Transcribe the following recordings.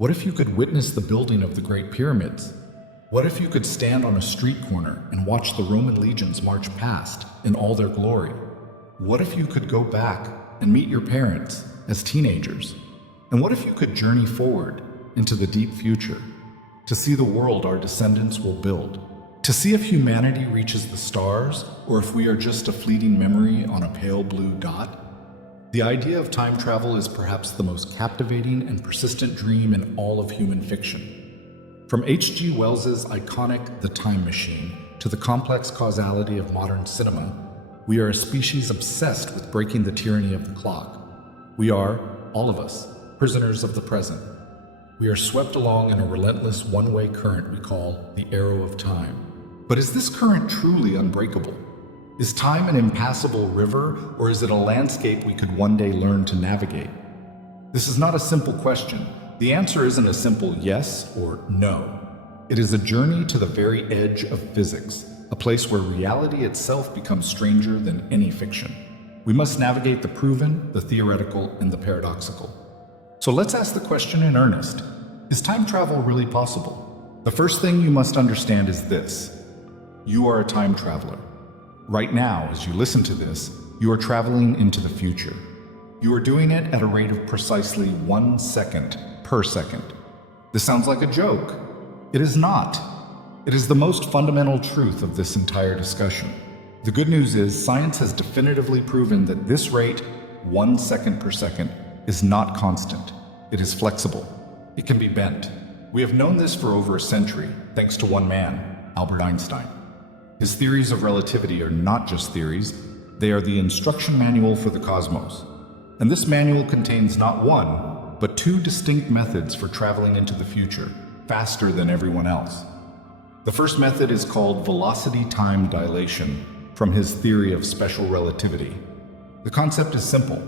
What if you could witness the building of the Great Pyramids? What if you could stand on a street corner and watch the Roman legions march past in all their glory? What if you could go back and meet your parents as teenagers? And what if you could journey forward into the deep future to see the world our descendants will build? To see if humanity reaches the stars or if we are just a fleeting memory on a pale blue dot? The idea of time travel is perhaps the most captivating and persistent dream in all of human fiction. From H.G. Wells's iconic The Time Machine to the complex causality of modern cinema, we are a species obsessed with breaking the tyranny of the clock. We are, all of us, prisoners of the present. We are swept along in a relentless one-way current we call the arrow of time. But is this current truly unbreakable? Is time an impassable river, or is it a landscape we could one day learn to navigate? This is not a simple question. The answer isn't a simple yes or no. It is a journey to the very edge of physics, a place where reality itself becomes stranger than any fiction. We must navigate the proven, the theoretical, and the paradoxical. So let's ask the question in earnest. Is time travel really possible? The first thing you must understand is this. You are a time traveler. Right now, as you listen to this, you are traveling into the future. You are doing it at a rate of precisely 1 second per second. This sounds like a joke. It is not. It is the most fundamental truth of this entire discussion. The good news is science has definitively proven that this rate, 1 second per second, is not constant. It is flexible. It can be bent. We have known this for over a century, thanks to one man, Albert Einstein. His theories of relativity are not just theories, they are the instruction manual for the cosmos. And this manual contains not one, but two distinct methods for traveling into the future, faster than everyone else. The first method is called velocity time dilation, from his theory of special relativity. The concept is simple.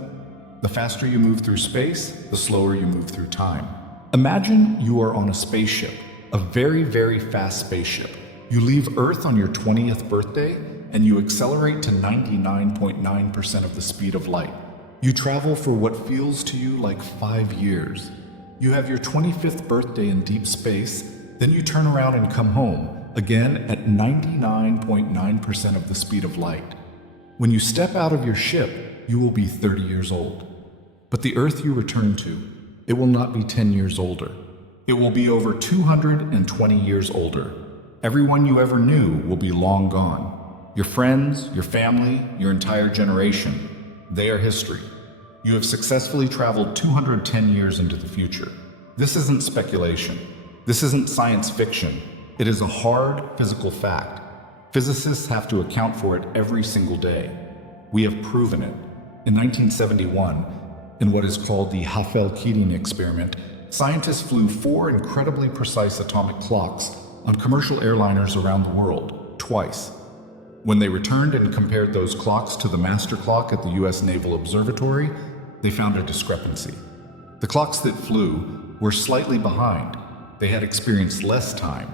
The faster you move through space, the slower you move through time. Imagine you are on a spaceship, a very, very fast spaceship. You leave Earth on your 20th birthday, and you accelerate to 99.9% of the speed of light. You travel for what feels to you like 5 years. You have your 25th birthday in deep space, then you turn around and come home, again at 99.9% of the speed of light. When you step out of your ship, you will be 30 years old. But the Earth you return to, it will not be 10 years older. It will be over 220 years older. Everyone you ever knew will be long gone. Your friends, your family, your entire generation, they are history. You have successfully traveled 210 years into the future. This isn't speculation. This isn't science fiction. It is a hard physical fact. Physicists have to account for it every single day. We have proven it. In 1971, in what is called the Haffel-Keating experiment, scientists flew 4 incredibly precise atomic clocks on commercial airliners around the world, twice. When they returned and compared those clocks to the master clock at the US Naval Observatory, they found a discrepancy. The clocks that flew were slightly behind. They had experienced less time.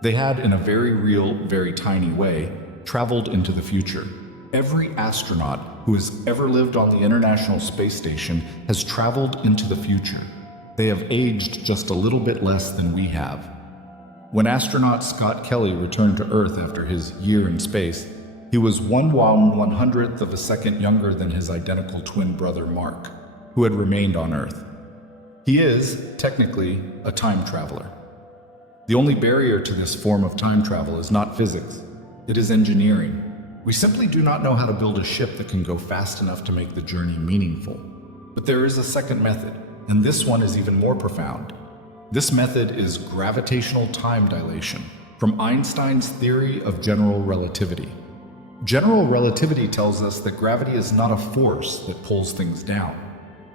They had, in a very real, very tiny way, traveled into the future. Every astronaut who has ever lived on the International Space Station has traveled into the future. They have aged just a little bit less than we have. When astronaut Scott Kelly returned to Earth after his year in space, he was 1/100th of a second younger than his identical twin brother Mark, who had remained on Earth. He is, technically, a time traveler. The only barrier to this form of time travel is not physics, it is engineering. We simply do not know how to build a ship that can go fast enough to make the journey meaningful. But there is a second method, and this one is even more profound. This method is gravitational time dilation, from Einstein's theory of general relativity. General relativity tells us that gravity is not a force that pulls things down.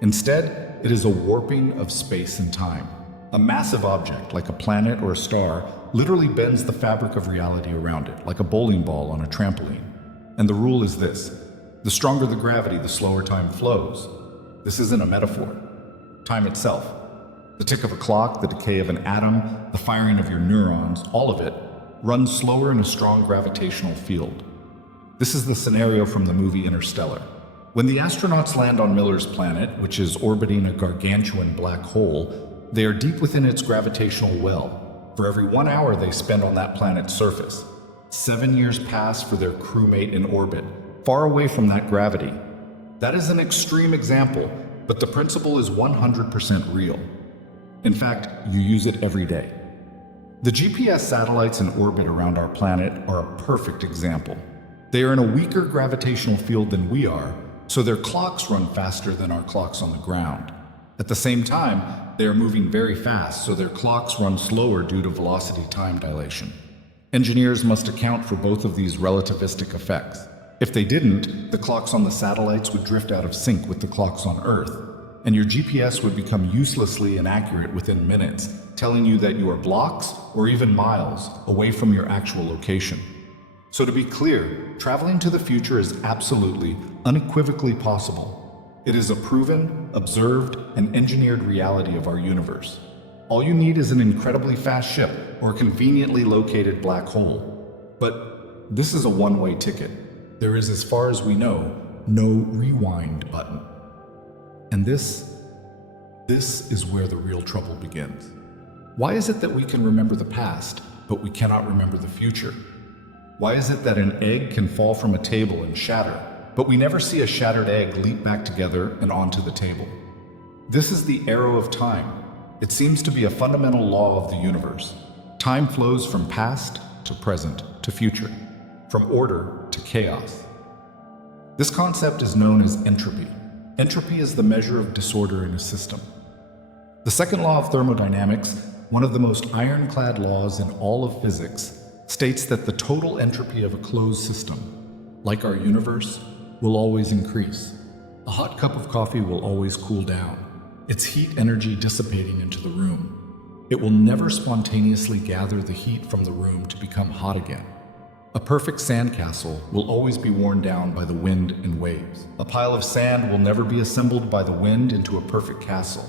Instead, it is a warping of space and time. A massive object, like a planet or a star, literally bends the fabric of reality around it, like a bowling ball on a trampoline. And the rule is this: the stronger the gravity, the slower time flows. This isn't a metaphor. Time itself, the tick of a clock, the decay of an atom, the firing of your neurons, all of it, runs slower in a strong gravitational field. This is the scenario from the movie Interstellar. When the astronauts land on Miller's planet, which is orbiting a gargantuan black hole, They are deep within its gravitational well. For every 1 hour they spend on that planet's surface, 7 years pass for their crewmate in orbit, far away from that gravity. That is an extreme example, but the principle is 100% real. In fact, you use it every day. The GPS satellites in orbit around our planet are a perfect example. They are in a weaker gravitational field than we are, so their clocks run faster than our clocks on the ground. At the same time, they are moving very fast, so their clocks run slower due to velocity time dilation. Engineers must account for both of these relativistic effects. If they didn't, the clocks on the satellites would drift out of sync with the clocks on Earth, and your GPS would become uselessly inaccurate within minutes, telling you that you are blocks or even miles away from your actual location. So to be clear, traveling to the future is absolutely, unequivocally possible. It is a proven, observed, and engineered reality of our universe. All you need is an incredibly fast ship or a conveniently located black hole. But this is a one-way ticket. There is, as far as we know, no rewind button. And this is where the real trouble begins. Why is it that we can remember the past, but we cannot remember the future? Why is it that an egg can fall from a table and shatter, but we never see a shattered egg leap back together and onto the table? This is the arrow of time. It seems to be a fundamental law of the universe. Time flows from past to present to future, from order to chaos. This concept is known as entropy. Entropy is the measure of disorder in a system. The second law of thermodynamics, one of the most ironclad laws in all of physics, states that the total entropy of a closed system, like our universe, will always increase. A hot cup of coffee will always cool down, its heat energy dissipating into the room. It will never spontaneously gather the heat from the room to become hot again. A perfect sandcastle will always be worn down by the wind and waves. A pile of sand will never be assembled by the wind into a perfect castle.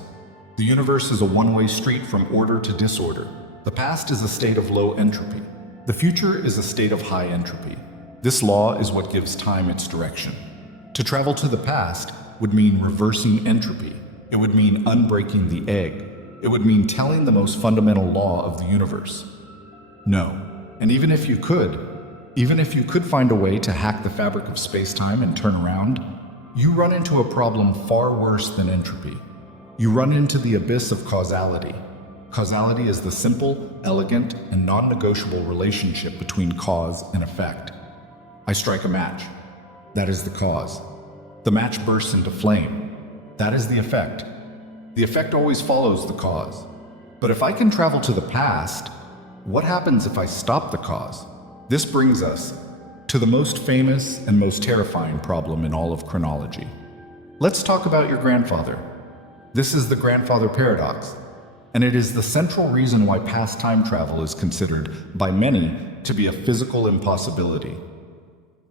The universe is a one-way street from order to disorder. The past is a state of low entropy. The future is a state of high entropy. This law is what gives time its direction. To travel to the past would mean reversing entropy. It would mean unbreaking the egg. It would mean telling the most fundamental law of the universe. No. And even if you could find a way to hack the fabric of space-time and turn around, you run into a problem far worse than entropy. You run into the abyss of causality. Causality is the simple, elegant, and non-negotiable relationship between cause and effect. I strike a match. That is the cause. The match bursts into flame. That is the effect. The effect always follows the cause. But if I can travel to the past, what happens if I stop the cause? This brings us to the most famous and most terrifying problem in all of chronology. Let's talk about your grandfather. This is the grandfather paradox, and it is the central reason why past time travel is considered by many to be a physical impossibility.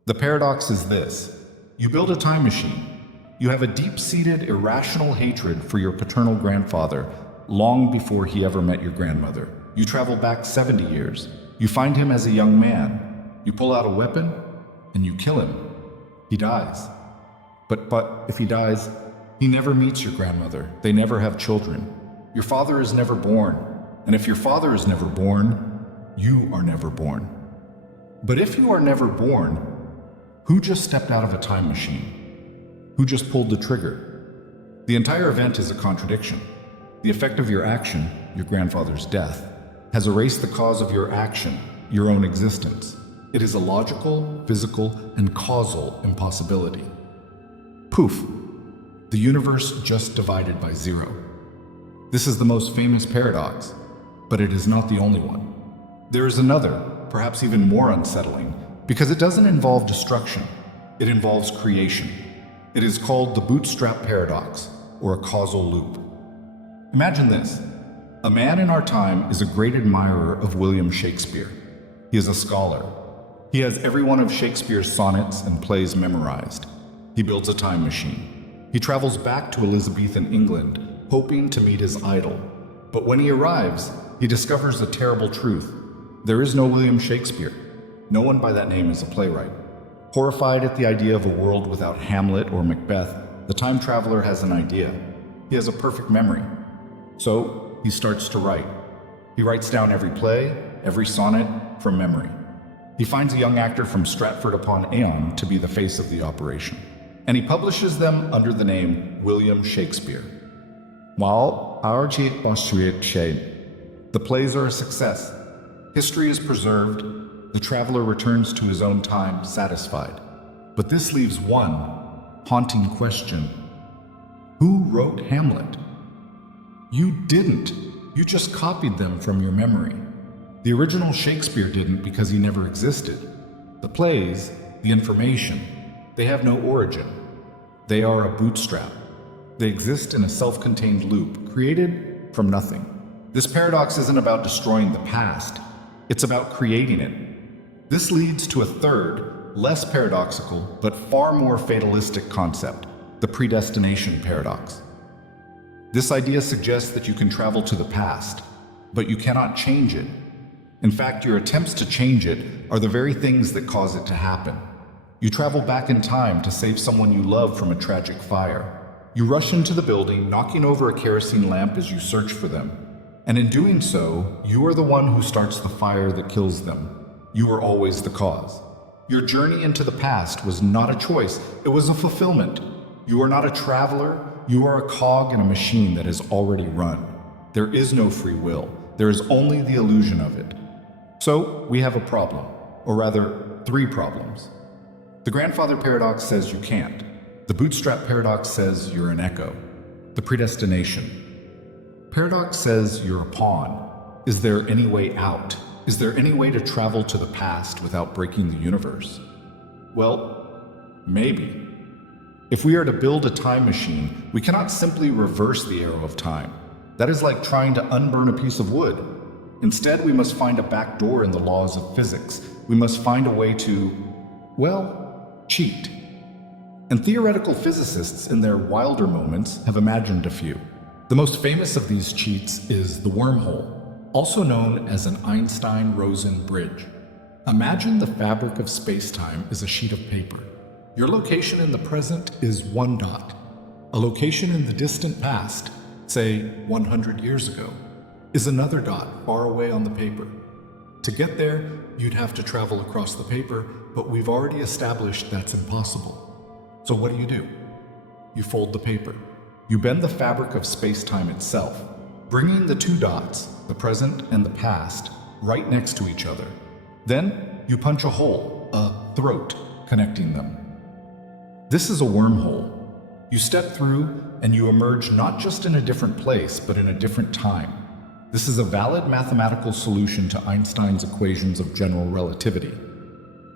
The paradox is this: you build a time machine. You have a deep-seated, irrational hatred for your paternal grandfather long before he ever met your grandmother. You travel back 70 years. You find him as a young man. You pull out a weapon and you kill him. He dies. But if he dies, he never meets your grandmother. They never have children. Your father is never born. And if your father is never born, you are never born. But if you are never born, who just stepped out of a time machine? Who just pulled the trigger? The entire event is a contradiction. The effect of your action, your grandfather's death, has erased the cause of your action, your own existence. It is a logical, physical, and causal impossibility. Poof! The universe just divided by zero. This is the most famous paradox, but it is not the only one. There is another, perhaps even more unsettling, because it doesn't involve destruction. It involves creation. It is called the Bootstrap Paradox, or a causal loop. Imagine this. A man in our time is a great admirer of William Shakespeare. He is a scholar. He has every one of Shakespeare's sonnets and plays memorized. He builds a time machine. He travels back to Elizabethan England, hoping to meet his idol. But when he arrives, he discovers a terrible truth. There is no William Shakespeare. No one by that name is a playwright. Horrified at the idea of a world without Hamlet or Macbeth, the time traveler has an idea. He has a perfect memory. So, he starts to write. He writes down every play, every sonnet, from memory. He finds a young actor from Stratford-upon-Avon to be the face of the operation, and he publishes them under the name William Shakespeare. While the plays are a success, history is preserved, the traveler returns to his own time satisfied. But this leaves one haunting question. Who wrote Hamlet? You didn't. You just copied them from your memory. The original Shakespeare didn't because he never existed. The plays, the information, they have no origin. They are a bootstrap. They exist in a self-contained loop, created from nothing. This paradox isn't about destroying the past. It's about creating it. This leads to a third, less paradoxical, but far more fatalistic concept, the Predestination Paradox. This idea suggests that you can travel to the past, but you cannot change it. In fact, your attempts to change it are the very things that cause it to happen. You travel back in time to save someone you love from a tragic fire. You rush into the building, knocking over a kerosene lamp as you search for them. And in doing so, you are the one who starts the fire that kills them. You are always the cause. Your journey into the past was not a choice, it was a fulfillment. You are not a traveler, you are a cog in a machine that has already run. There is no free will, there is only the illusion of it. So, we have a problem, or rather, three problems. The grandfather paradox says you can't. The bootstrap paradox says you're an echo. The predestination paradox says you're a pawn. Is there any way out? Is there any way to travel to the past without breaking the universe? Well, maybe. If we are to build a time machine, we cannot simply reverse the arrow of time. That is like trying to unburn a piece of wood. Instead, we must find a back door in the laws of physics. We must find a way to, well, cheat. And theoretical physicists, in their wilder moments, have imagined a few. The most famous of these cheats is the wormhole, also known as an Einstein-Rosen bridge. Imagine the fabric of space-time is a sheet of paper. Your location in the present is one dot. A location in the distant past, say 100 years ago, is another dot far away on the paper. To get there, you'd have to travel across the paper, but we've already established that's impossible. So what do? You fold the paper. You bend the fabric of space-time itself, bringing the two dots, the present and the past, right next to each other. Then you punch a hole, a throat, connecting them. This is a wormhole. You step through and you emerge not just in a different place, but in a different time. This is a valid mathematical solution to Einstein's equations of general relativity.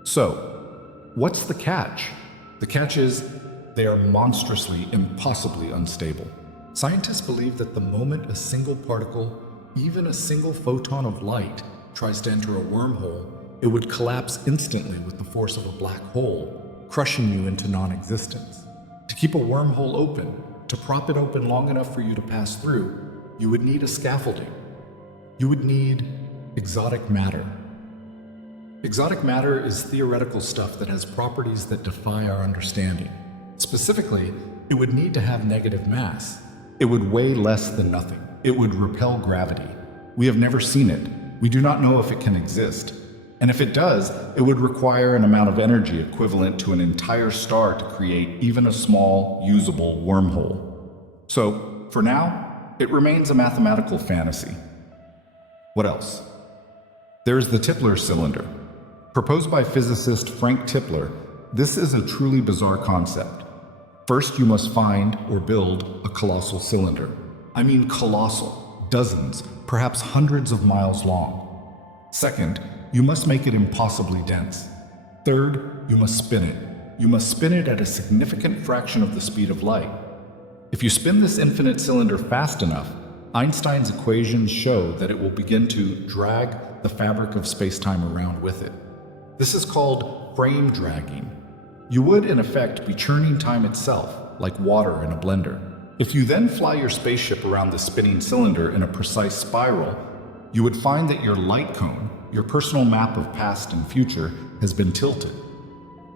So, what's the catch? The catch is, they are monstrously, impossibly unstable. Scientists believe that the moment a single particle, even a single photon of light, tries to enter a wormhole, it would collapse instantly with the force of a black hole, crushing you into non-existence. To keep a wormhole open, to prop it open long enough for you to pass through, you would need a scaffolding. You would need exotic matter. Exotic matter is theoretical stuff that has properties that defy our understanding. Specifically, it would need to have negative mass. It would weigh less than nothing. It would repel gravity. We have never seen it. We do not know if it can exist. And if it does, it would require an amount of energy equivalent to an entire star to create even a small, usable wormhole. So, for now, it remains a mathematical fantasy. What else? There is the Tipler cylinder. Proposed by physicist Frank Tipler, this is a truly bizarre concept. First, you must find or build a colossal cylinder. I mean colossal, dozens, perhaps hundreds of miles long. Second, you must make it impossibly dense. Third, you must spin it. You must spin it at a significant fraction of the speed of light. If you spin this infinite cylinder fast enough, Einstein's equations show that it will begin to drag the fabric of space-time around with it. This is called frame dragging. You would, in effect, be churning time itself, like water in a blender. If you then fly your spaceship around the spinning cylinder in a precise spiral, you would find that your light cone, your personal map of past and future, has been tilted.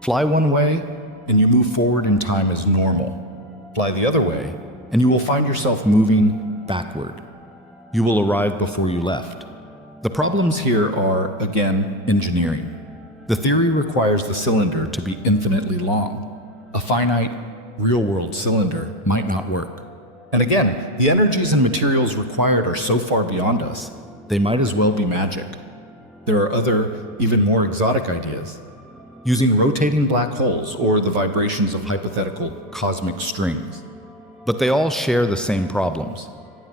Fly one way, and you move forward in time as normal. Fly the other way, and you will find yourself moving backward. You will arrive before you left. The problems here are, again, engineering. The theory requires the cylinder to be infinitely long. A finite, real-world cylinder might not work. And again, the energies and materials required are so far beyond us, they might as well be magic. There are other, even more exotic ideas, using rotating black holes or the vibrations of hypothetical cosmic strings. But they all share the same problems.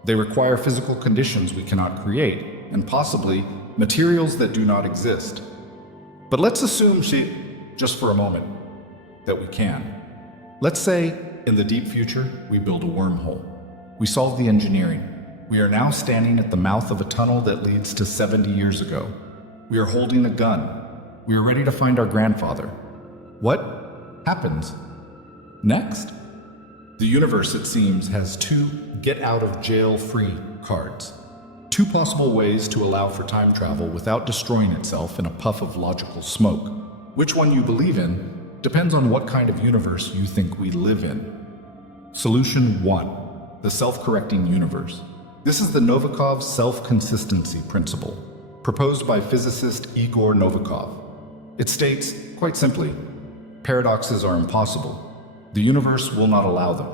They require physical conditions we cannot create, and possibly materials that do not exist. But let's assume, just for a moment, that we can. Let's say, in the deep future, we build a wormhole. We solve the engineering. We are now standing at the mouth of a tunnel that leads to 70 years ago. We are holding a gun. We are ready to find our grandfather. What happens next? The universe, it seems, has two get-out-of-jail-free cards. Two possible ways to allow for time travel without destroying itself in a puff of logical smoke. Which one you believe in depends on what kind of universe you think we live in. Solution 1. The self-correcting universe. This is the Novikov self-consistency principle, proposed by physicist Igor Novikov. It states, quite simply, paradoxes are impossible. The universe will not allow them.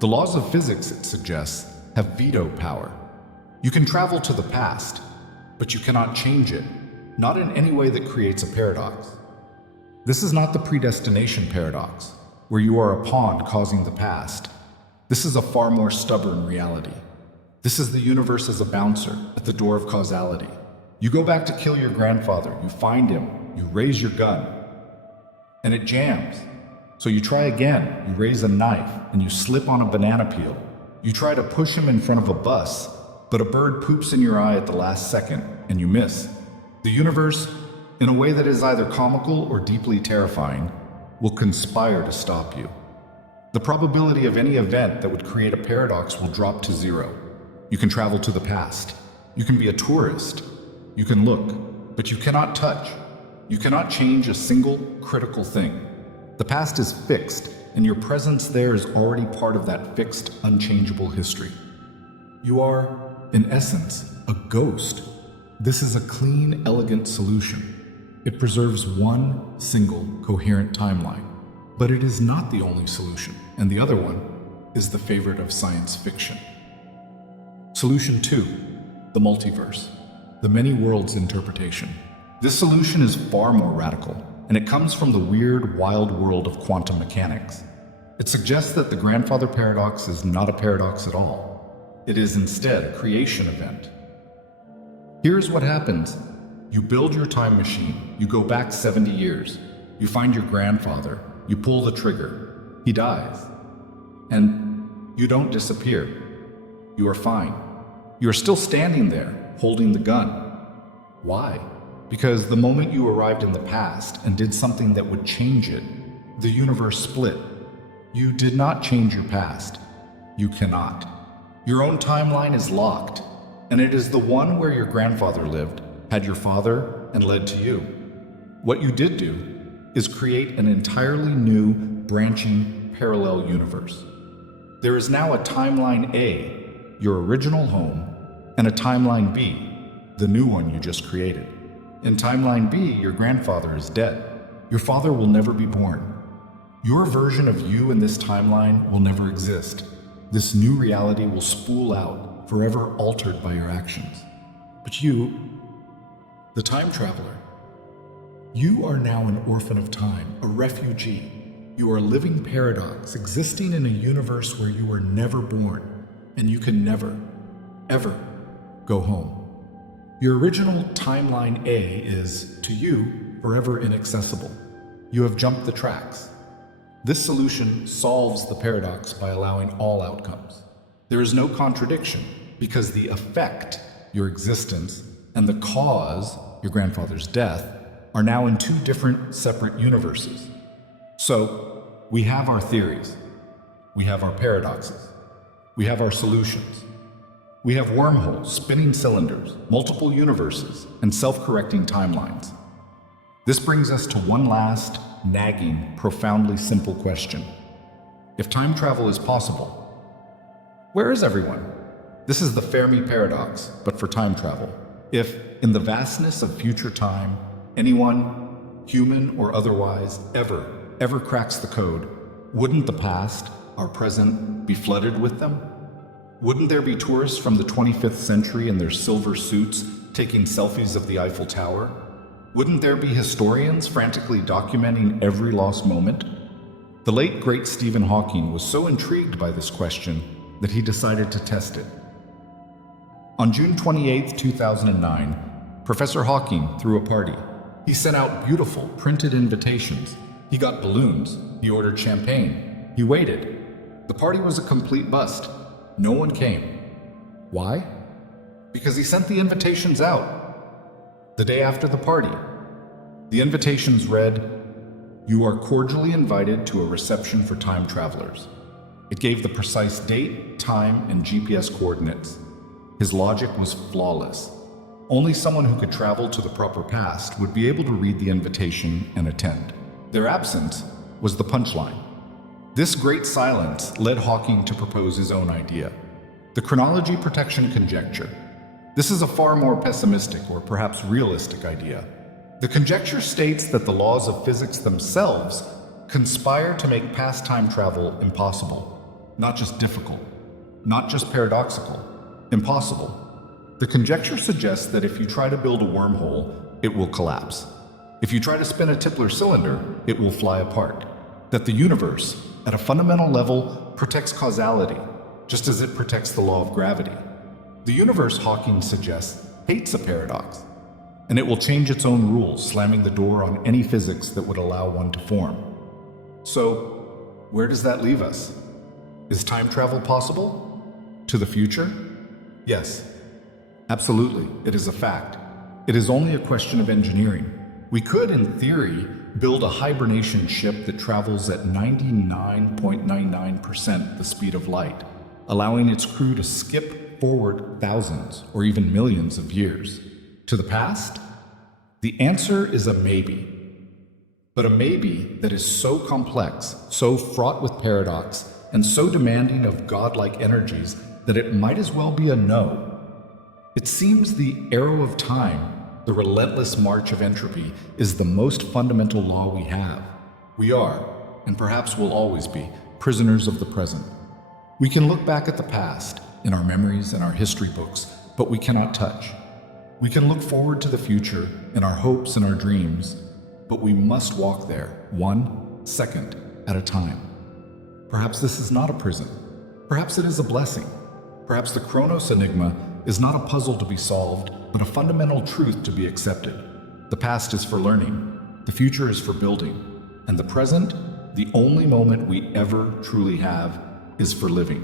The laws of physics, it suggests, have veto power. You can travel to the past, but you cannot change it, not in any way that creates a paradox. This is not the Predestination Paradox, where you are a pawn causing the past. This is a far more stubborn reality. This is the universe as a bouncer at the door of causality. You go back to kill your grandfather, you find him, you raise your gun, and it jams. So you try again, you raise a knife, and you slip on a banana peel. You try to push him in front of a bus, but a bird poops in your eye at the last second, and you miss. The universe, in a way that is either comical or deeply terrifying, will conspire to stop you. The probability of any event that would create a paradox will drop to zero. You can travel to the past. You can be a tourist. You can look, but you cannot touch. You cannot change a single critical thing. The past is fixed, and your presence there is already part of that fixed, unchangeable history. You are, in essence, a ghost. This is a clean, elegant solution. It preserves one single, coherent timeline. But it is not the only solution, and the other one is the favorite of science fiction. Solution 2, the multiverse, the many worlds interpretation. This solution is far more radical, and it comes from the weird, wild world of quantum mechanics. It suggests that the grandfather paradox is not a paradox at all. It is instead a creation event. Here's what happens. You build your time machine, you go back 70 years, you find your grandfather, you pull the trigger, he dies. And you don't disappear. You are fine. You are still standing there, holding the gun. Why? Because the moment you arrived in the past and did something that would change it, the universe split. You did not change your past. You cannot. Your own timeline is locked, and it is the one where your grandfather lived, had your father, and led to you. What you did do is create an entirely new, branching, parallel universe. There is now a timeline A, your original home, and a timeline B, the new one you just created. In timeline B, your grandfather is dead. Your father will never be born. Your version of you in this timeline will never exist. This new reality will spool out, forever altered by your actions. But you, the time traveler, you are now an orphan of time, a refugee. You are a living paradox, existing in a universe where you were never born, and you can never, ever go home. Your original timeline A is, to you, forever inaccessible. You have jumped the tracks. This solution solves the paradox by allowing all outcomes. There is no contradiction, because the effect, your existence, and the cause, your grandfather's death, are now in two different, separate universes. So, we have our theories. We have our paradoxes. We have our solutions. We have wormholes, spinning cylinders, multiple universes, and self-correcting timelines. This brings us to one last, nagging, profoundly simple question. If time travel is possible, where is everyone? This is the Fermi paradox, but for time travel. If, in the vastness of future time, anyone, human or otherwise, ever cracks the code, wouldn't the past, our present, be flooded with them? Wouldn't there be tourists from the 25th century in their silver suits taking selfies of the Eiffel Tower? Wouldn't there be historians frantically documenting every lost moment? The late great Stephen Hawking was so intrigued by this question that he decided to test it. On June 28, 2009, Professor Hawking threw a party. He sent out beautiful, printed invitations. He got balloons. He ordered champagne. He waited. The party was a complete bust. No one came. Why? Because he sent the invitations out. The day after the party, the invitations read, "You are cordially invited to a reception for time travelers." It gave the precise date, time, and GPS coordinates. His logic was flawless. Only someone who could travel to the proper past would be able to read the invitation and attend. Their absence was the punchline. This great silence led Hawking to propose his own idea, the chronology protection conjecture. This is a far more pessimistic or perhaps realistic idea. The conjecture states that the laws of physics themselves conspire to make past time travel impossible, not just difficult, not just paradoxical, impossible. The conjecture suggests that if you try to build a wormhole, it will collapse. If you try to spin a Tipler cylinder, it will fly apart. That the universe, at a fundamental level, protects causality, just as it protects the law of gravity. The universe, Hawking suggests, hates a paradox, and it will change its own rules, slamming the door on any physics that would allow one to form. So, where does that leave us? Is time travel possible? To the future? Yes, absolutely, it is a fact. It is only a question of engineering. We could, in theory, build a hibernation ship that travels at 99.99% the speed of light, allowing its crew to skip forward thousands or even millions of years. To the past? The answer is a maybe. But a maybe that is so complex, so fraught with paradox, and so demanding of godlike energies that it might as well be a no. It seems the arrow of time, the relentless march of entropy, is the most fundamental law we have. We are, and perhaps will always be, prisoners of the present. We can look back at the past, in our memories and our history books, but we cannot touch. We can look forward to the future, in our hopes and our dreams, but we must walk there, 1 second at a time. Perhaps this is not a prison. Perhaps it is a blessing. Perhaps the Chronos enigma is not a puzzle to be solved, but a fundamental truth to be accepted. The past is for learning, the future is for building, and the present, the only moment we ever truly have, is for living.